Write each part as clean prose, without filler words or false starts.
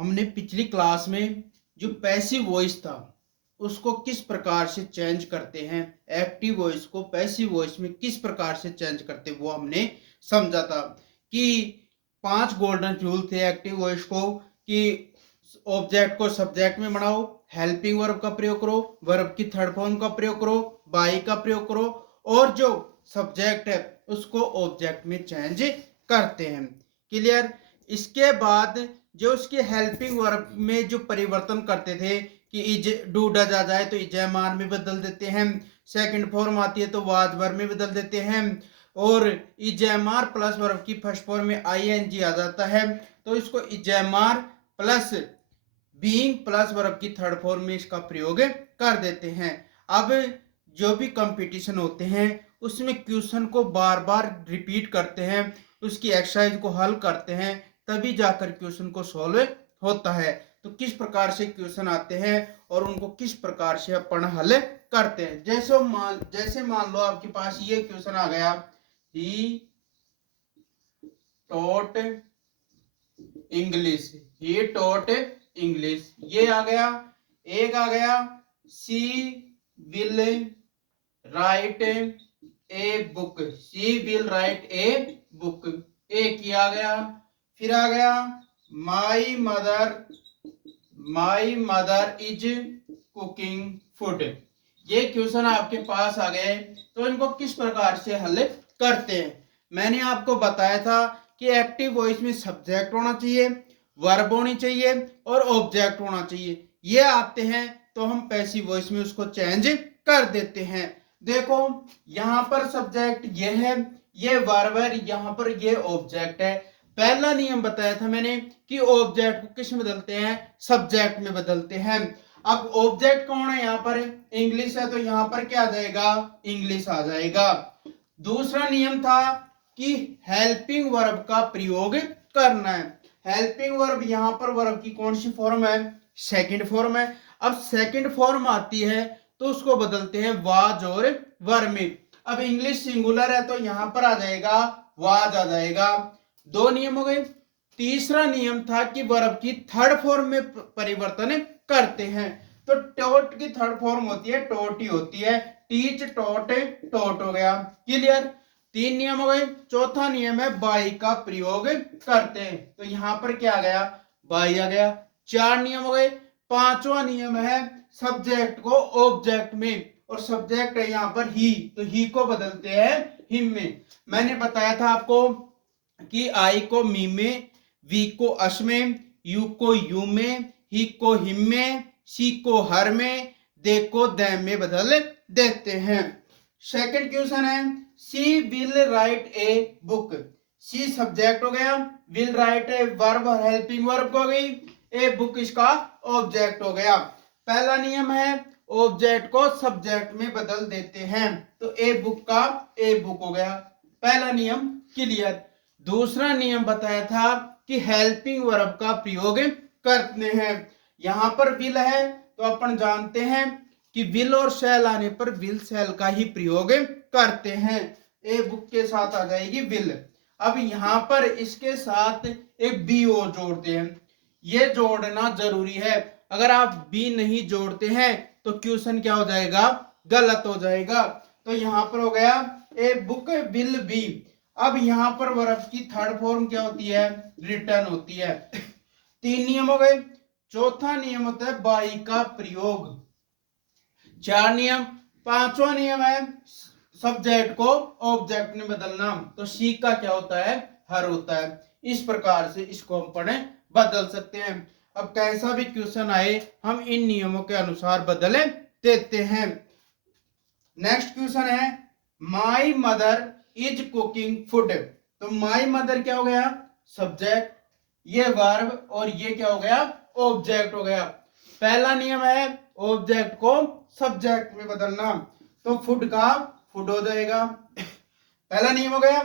हमने पिछली क्लास में जो पैसिव वॉइस था उसको किस प्रकार से चेंज करते हैं, एक्टिव वॉइस को पैसिव वॉइस में किस प्रकार से चेंज करते हैं, वो हमने समझा था कि 5 गोल्डन रूल थे एक्टिव वॉइस को कि ऑब्जेक्ट को सब्जेक्ट में बनाओ, हेल्पिंग वर्ब का प्रयोग करो, वर्ब की थर्ड फॉर्म का प्रयोग करो, बाई का प्रयोग करो और जो सब्जेक्ट है उसको ऑब्जेक्ट में चेंज करते हैं। क्लियर। इसके बाद जो उसके हेल्पिंग वर्ब में जो परिवर्तन करते थे कि इज डू डज आ जाए तो इजमार में बदल देते हैं, सेकंड फॉर्म आती है तो वाज वर्ब में बदल देते हैं और इजमार प्लस वर्ब की फर्स्ट फॉर्म में आईएनजी आ जाता है तो इसको इजमार प्लस बीइंग प्लस वर्ब की थर्ड फॉर्म में इसका प्रयोग कर देते हैं। अब जो भी कंपटीशन होते हैं उसमें क्वेश्चन को बार बार रिपीट करते हैं, उसकी एक्सरसाइज को हल करते हैं, तभी जाकर क्वेश्चन को सॉल्व होता है। तो किस प्रकार से क्वेश्चन आते हैं और उनको किस प्रकार से अपन हल करते हैं। जैसे मान लो आपके पास ये क्वेश्चन आ गया, he taught English, he taught English, ये आ गया। एक आ गया, she will write a book, she will write a book, एक ही आ गया। फिर आ गया my mother is cooking food. ये क्वेश्चन आपके पास आ गए तो इनको किस प्रकार से हल करते हैं। मैंने आपको बताया था कि एक्टिव वॉइस में सब्जेक्ट होना चाहिए, वर्ब होनी चाहिए और ऑब्जेक्ट होना चाहिए। ये आते हैं तो हम पैसिव वॉइस में उसको चेंज कर देते हैं। देखो यहां पर सब्जेक्ट ये है, ये वर्ब है, यहां पर ये ऑब्जेक्ट है। पहला नियम बताया था मैंने कि ऑब्जेक्ट को किस में बदलते हैं, सब्जेक्ट में बदलते हैं। अब ऑब्जेक्ट कौन है, यहाँ पर इंग्लिश है तो यहाँ पर क्या आ जाएगा, इंग्लिश आ जाएगा। दूसरा नियम था कि हेल्पिंग वर्ब का प्रयोग करना है। हेल्पिंग वर्ब, यहाँ पर वर्ब की कौन सी फॉर्म है, सेकंड फॉर्म है। अब सेकंड फॉर्म आती है तो उसको बदलते हैं वाज और वर में। अब इंग्लिश सिंगुलर है तो यहां पर आ जाएगा वाज आ जाएगा। दो नियम हो गए। तीसरा नियम था कि वर्ब की थर्ड फॉर्म में परिवर्तन करते हैं तो टॉट की थर्ड फॉर्म होती है टॉट ही होती है, टीच टॉट टॉट हो गया। क्लियर। तीन नियम हो गए। चौथा नियम है बाई का प्रयोग करते हैं तो यहां पर क्या आ गया, बाई आ गया। चार नियम हो गए। पांचवा नियम है सब्जेक्ट को ऑब्जेक्ट में, और सब्जेक्ट है यहां पर ही तो ही को बदलते हैं हिम में। मैंने बताया था आपको कि आई को मी में, वी को अश में, यू को यू में, ही को हिम में, सी को हर में, दे को दैम में बदल देते हैं। सेकंड क्वेश्चन है she will write a book. She subject हो गया, will write a verb helping verb हो गई, ए बुक इसका ऑब्जेक्ट हो गया। पहला नियम है ऑब्जेक्ट को सब्जेक्ट में बदल देते हैं तो ए बुक का ए बुक हो गया, पहला नियम क्लियर। दूसरा नियम बताया था कि हेल्पिंग वर्ब का प्रयोग करते हैं। यहां पर विल है तो अपन जानते हैं कि विल और शैल आने पर विल शैल का ही प्रयोग करते हैं। ए बुक के साथ आ जाएगी विल। अब यहां पर इसके साथ एक बी और जोड़ते हैं, ये जोड़ना जरूरी है। अगर आप बी नहीं जोड़ते हैं तो क्वेश्चन क्या हो जाएगा, गलत हो जाएगा। तो यहां पर हो गया ए बुक विल बी। अब यहां पर वर्ब की थर्ड फॉर्म क्या होती है, रिटर्न होती है। तीन नियम हो गए। चौथा नियम होता है बाई का प्रयोग। चार नियम। पांचवा नियम है सब्जेक्ट को ऑब्जेक्ट में बदलना तो सी का क्या होता है, हर होता है। इस प्रकार से इसको हम पढ़े बदल सकते हैं। अब कैसा भी क्वेश्चन आए हम इन नियमों के अनुसार बदल देते हैं। नेक्स्ट क्वेश्चन है माई मदर इज कुकिंग फूड। तो माई मदर क्या हो गया, सब्जेक्ट, ये वर्ब और ये क्या हो गया, ऑब्जेक्ट हो गया। पहला नियम है ऑब्जेक्ट को सब्जेक्ट में बदलना तो फूड का फूड हो जाएगा, पहला नियम हो गया।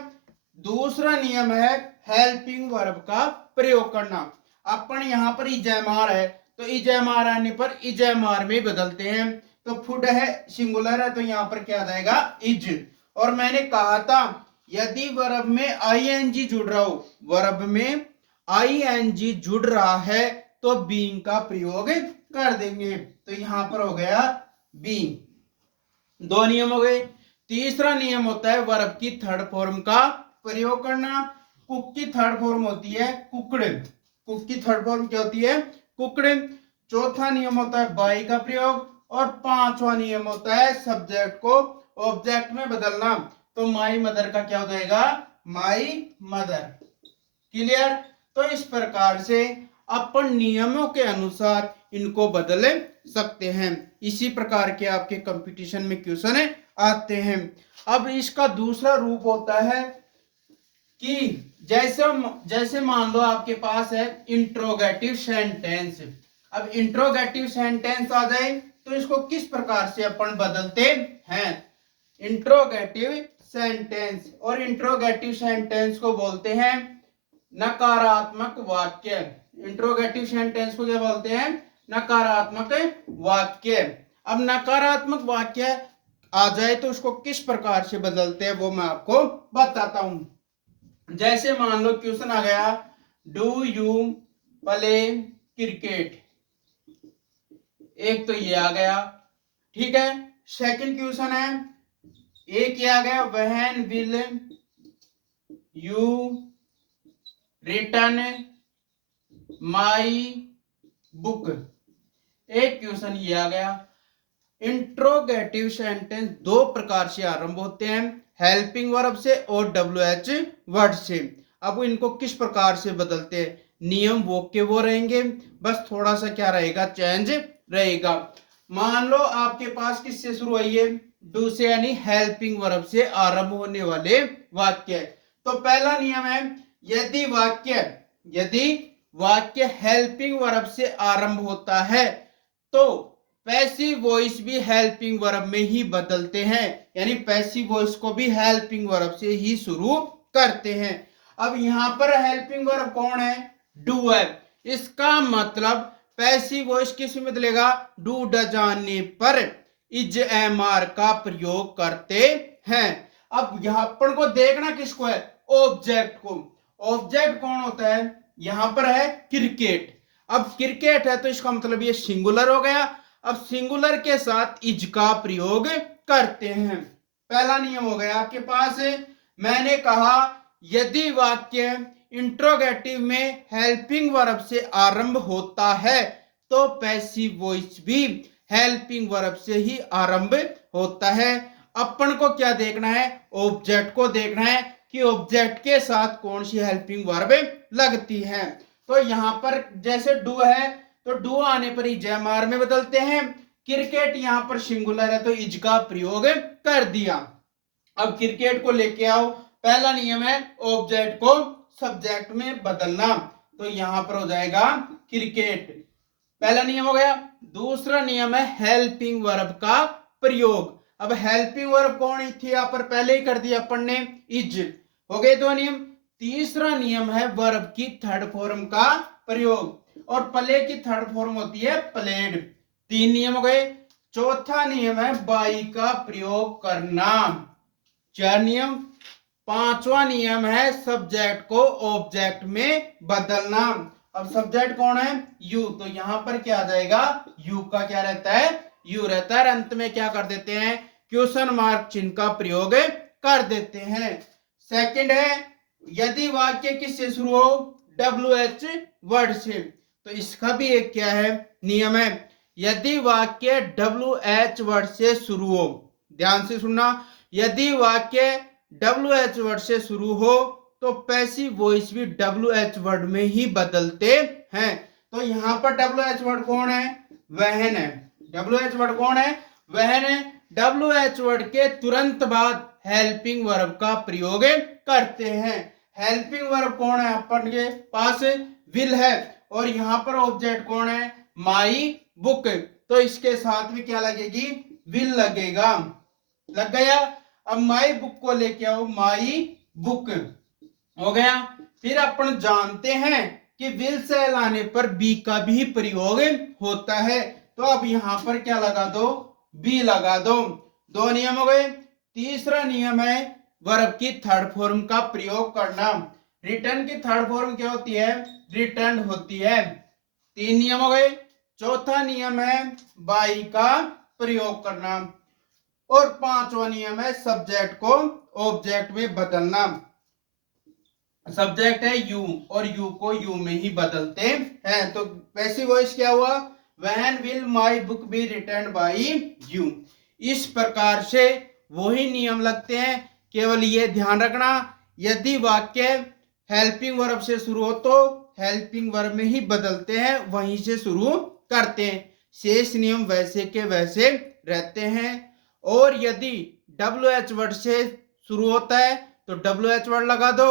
दूसरा नियम है हेल्पिंग वर्ब का प्रयोग करना। अपन यहां पर इजमार है तो इजमार आने पर इजमार में बदलते हैं तो फूड है सिंगुलर है तो यहां पर क्या आ जाएगा, इज। और मैंने कहा था यदि वर्ब में आईएनजी जुड़ रहा हो, वर्ब में आईएनजी जुड़ रहा है तो बीइंग का प्रयोग कर देंगे। तो यहां पर हो गया बीइंग। दो नियम हो गए। तीसरा नियम होता है वर्ब की थर्ड फॉर्म का प्रयोग करना। कुक की थर्ड फॉर्म होती है कुकड। कुक की थर्ड फॉर्म क्या होती है? कुकड। चौथा नियम होता है बाई का प्रयोग। और पांचवा नियम होता है सब्जेक्ट को ऑब्जेक्ट में बदलना। तो माई मदर का क्या हो जाएगा? My mother. क्लियर? तो इस प्रकार से अपन नियमों के अनुसार इनको बदल सकते हैं। इसी प्रकार के आपके कंपटीशन में क्वेश्चन आते हैं। अब इसका दूसरा रूप होता है कि जैसे जैसे मान लो आपके पास है इंट्रोगेटिव सेंटेंस। अब इंट्रोगेटिव सेंटेंस आ जाए तो इसको किस प्रकार से अपन बदलते हैं? Interrogative sentence. और इंट्रोगेटिव सेंटेंस को बोलते हैं नकारात्मक वाक्य। इंट्रोगेटिव सेंटेंस को क्या बोलते हैं? नकारात्मक वाक्य। अब नकारात्मक वाक्य आ जाए तो उसको किस प्रकार से बदलते हैं वो मैं आपको बताता हूं। जैसे मान लो क्वेश्चन आ गया, डू यू प्ले क्रिकेट। एक तो ये आ गया, ठीक है। सेकंड क्वेश्चन है, एक ये आ गया, when will you return my book. एक क्वेश्चन ये आ गया। इंट्रोगेटिव सेंटेंस दो प्रकार से आरंभ होते हैं, हेल्पिंग वर्ब से और WH वर्ड से। अब इनको किस प्रकार से बदलते हैं? नियम वो के वो रहेंगे, बस थोड़ा सा क्या रहेगा? चेंज रहेगा। मान लो आपके पास किससे शुरू हुई है? डू से, यानी हेल्पिंग वर्ब से आरंभ होने वाले वाक्य। तो पहला नियम है, यदि वाक्य हेल्पिंग वर्ब से आरंभ होता है तो पैसिव वॉइस भी हेल्पिंग वर्ब में ही बदलते हैं, यानी पैसिव वॉइस को भी हेल्पिंग वर्ब से ही शुरू करते हैं। अब यहां पर हेल्पिंग वर्ब कौन है? डू है। इसका मतलब पैसिव वॉइस किस में बदलेगा? डू डज आने पर इज एम आर का प्रयोग करते हैं। अब यहां पर को देखना किसको है? ऑब्जेक्ट को। ऑब्जेक्ट कौन होता है? यहां पर है क्रिकेट। अब क्रिकेट है तो इसका मतलब ये सिंगुलर हो गया। अब सिंगुलर के साथ इज का प्रयोग करते हैं। पहला नियम हो गया आपके पास। मैंने कहा यदि वाक्य इंट्रोगेटिव में हेल्पिंग वर्ब से आरंभ होता है तो पैसिव वॉइस भी हेल्पिंग वर्ब से ही आरंभ होता है। अपन को क्या देखना है? ऑब्जेक्ट को देखना है कि ऑब्जेक्ट के साथ कौन सी हेल्पिंग वर्ब लगती है। तो यहां पर जैसे डू है तो डू आने पर इज एम आर में बदलते हैं। क्रिकेट यहां पर सिंगुलर है तो इज का प्रयोग कर दिया। अब क्रिकेट को लेके आओ। पहला नियम है ऑब्जेक्ट को सब्जेक्ट में बदलना, तो यहां पर हो जाएगा क्रिकेट। पहला नियम हो गया। दूसरा नियम है हेल्पिंग वर्ब का प्रयोग। अब हेल्पिंग वर्ब कौन थी? यहां पर पहले ही कर दिया अपन ने, इज। हो गए दो नियम। तीसरा नियम है वर्ब की थर्ड फॉर्म का प्रयोग, और प्ले की थर्ड फॉर्म होती है प्लेड। तीन नियम हो गए। चौथा नियम है बाई का प्रयोग करना। चार नियम। पांचवा नियम है सब्जेक्ट को ऑब्जेक्ट में बदलना। अब सब्जेक्ट कौन है? यू, तो यहां पर क्या आ जाएगा? यू का क्या रहता है? यू रहता है। अंत में क्या कर देते हैं? क्वेश्चन मार्क चिन्ह का प्रयोग कर देते हैं। सेकंड है, यदि वाक्य किससे शुरू हो? WH वर्ड से। तो इसका भी एक क्या है? नियम है। यदि वाक्य WH वर्ड से शुरू हो, ध्यान से सुनना, यदि वाक्य WH वर्ड से शुरू हो तो पैसिव वॉइस भी WH वर्ड में ही बदलते हैं। तो यहां पर WH वर्ड कौन है? वहन है। WH वर्ड कौन है? वहन है। WH वर्ड के तुरंत बाद हेल्पिंग वर्ब का प्रयोग करते हैं। हेल्पिंग वर्ब कौन है? अपन के पास विल है, और यहां पर ऑब्जेक्ट कौन है? My book. तो इसके साथ में क्या लगेगी? विल लगेगा। लग गया। अब माई बुक को लेके आओ, माई बुक हो गया। फिर अपन जानते हैं कि विल से लाने पर बी का भी प्रयोग होता है, तो अब यहां पर क्या लगा दो? बी लगा दो। दो नियम हो गए। तीसरा नियम है वर्ब की थर्ड फॉर्म का प्रयोग करना। रिटर्न की थर्ड फॉर्म क्या होती है? रिटर्न होती है। 3 नियम हो गए। चौथा नियम है बाई का प्रयोग करना और पांचवा नियम है सब्जेक्ट को ऑब्जेक्ट में बदलना। सब्जेक्ट है यू और यू को यू में ही बदलते हैं। तो पैसिव वॉइस क्या हुआ, when will my book be return by you. इस प्रकार से वही नियम लगते हैं, केवल ये ध्यान रखना यदि वाक्य हेल्पिंग वर्ब से शुरू हो तो हेल्पिंग वर्ब में ही बदलते हैं, वहीं से शुरू करते हैं। शेष नियम वैसे के वैसे रहते हैं। और यदि WH वर्ड से शुरू होता है तो WH वर्ड लगा दो,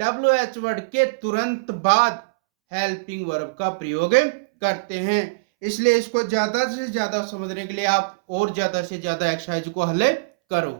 WH वर्ड के तुरंत बाद हेल्पिंग वर्ब का प्रयोग करते हैं। इसलिए इसको ज्यादा से ज्यादा समझने के लिए आप और ज्यादा से ज्यादा एक्सरसाइज को हल करो।